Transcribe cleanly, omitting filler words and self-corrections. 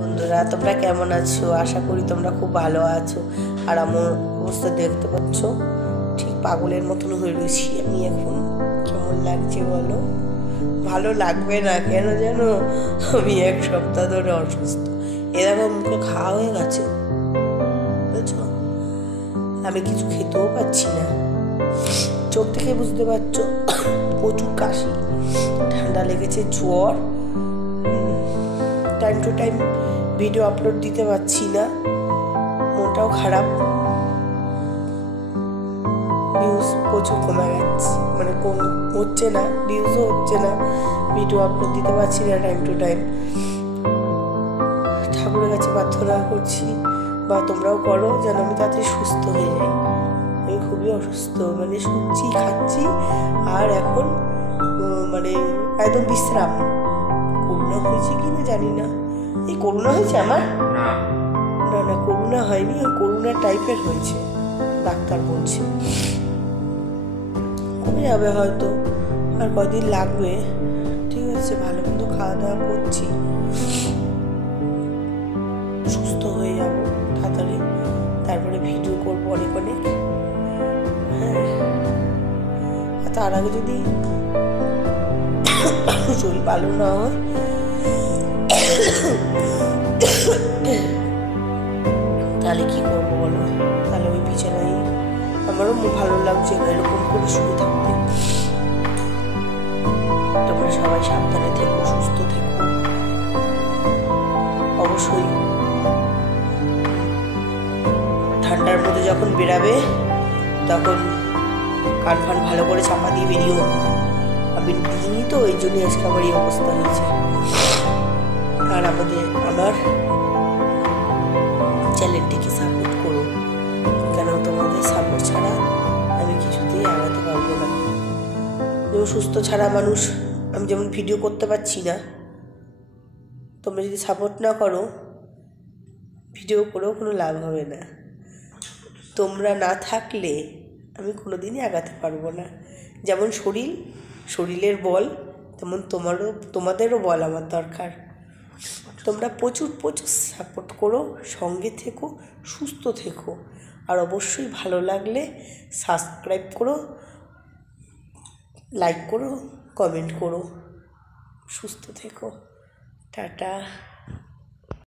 বন্ধুরা তোমরা কেমন আছো? আশা করি তোমরা খুব ভালো আছো। আর আমার অবস্থা দেখতে পাচ্ছ, ঠিক পাগলের মতন হয়ে রয়েছি আমি এখন। কেমন লাগছে বলো? ভালো লাগবে না কেন জানো? আমি 1 সপ্তাহ ধরে অসুস্থ। এরকম মুখে খাওয়া হয়ে গেছে, বুঝছো? আমি কিছু খেতেও পাচ্ছি না। চোখ থেকে বুঝতে পারছো, প্রচুর কাশি, ঠান্ডা লেগেছে, জ্বর। Time to time video upload দিতে পারছি না, মনটাও খারাপ। ভিউজ প্রচুর কমে গেছে, মানে হচ্ছে না, ভিউজও হচ্ছে না, ভিডিও আপলোড দিতে পারছি না টাইম টু টাইম। ঠাকুরের কাছে প্রার্থনা করছি, বা তোমরাও করো যেন আমি তাড়াতাড়ি সুস্থ হয়ে যাই। আমি খুবই অসুস্থ, মানে শুচ্ছি খাচ্ছি আর এখন মানে একদম বিশ্রাম। করোনা হয়েছে কি না জানি না। এই করোনা হয়েছে আমার? না না, করোনা হয়নি, ওই করোনা টাইপের হয়েছে ডাক্তার বলছে। কমে যাবে হয়তো, আর কদিন লাগবে। ঠিক আছে, ভালো মন্দ খাওয়া দাওয়া করছি, সুস্থ হয়ে যাব তাড়াতাড়ি। তারপরে ভিডিও করবো অনেক অনেক। হ্যাঁ, তার আগে যদি শরীর ভালো না হয় তাহলে কি করবো বলো? তাহলে ওই বিছানায় আমারও ভালো লাগছে না এরকম করে শুয়ে থাকতে। তোমরা সবাই সাবধানে থেকো, সুস্থ থেকো অবশ্যই। ঠান্ডার মধ্যে যখন বেরাবে তখন কান ফান ভালো করে চাপা দিয়ে বেরিয়েও। আমি দিইনি তো, ওই জন্যই আজকে আমার এই অবস্থা হয়েছে। আর আমার চ্যানেলটিকে সাপোর্ট করো, কেন তোমাদের সাপোর্ট ছাড়া আমি কিছুতেই আগাতে পারবো না। যেমন সুস্থ ছাড়া মানুষ, আমি যেমন ভিডিও করতে পারছি না, তোমরা যদি সাপোর্ট না করো ভিডিও করেও কোনো লাভ হবে না। তোমরা না থাকলে আমি কোনো দিনই আগাতে পারবো না। যেমন শরীরের বল, তেমন তোমাদেরও বল আমার দরকার। তোমরা প্রচুর সাপোর্ট করো, সঙ্গে থেকো, সুস্থ থেকো। আর অবশ্যই ভালো লাগলে সাবস্ক্রাইব করো, লাইক করো, কমেন্ট করো। সুস্থ থেকো। টাটা।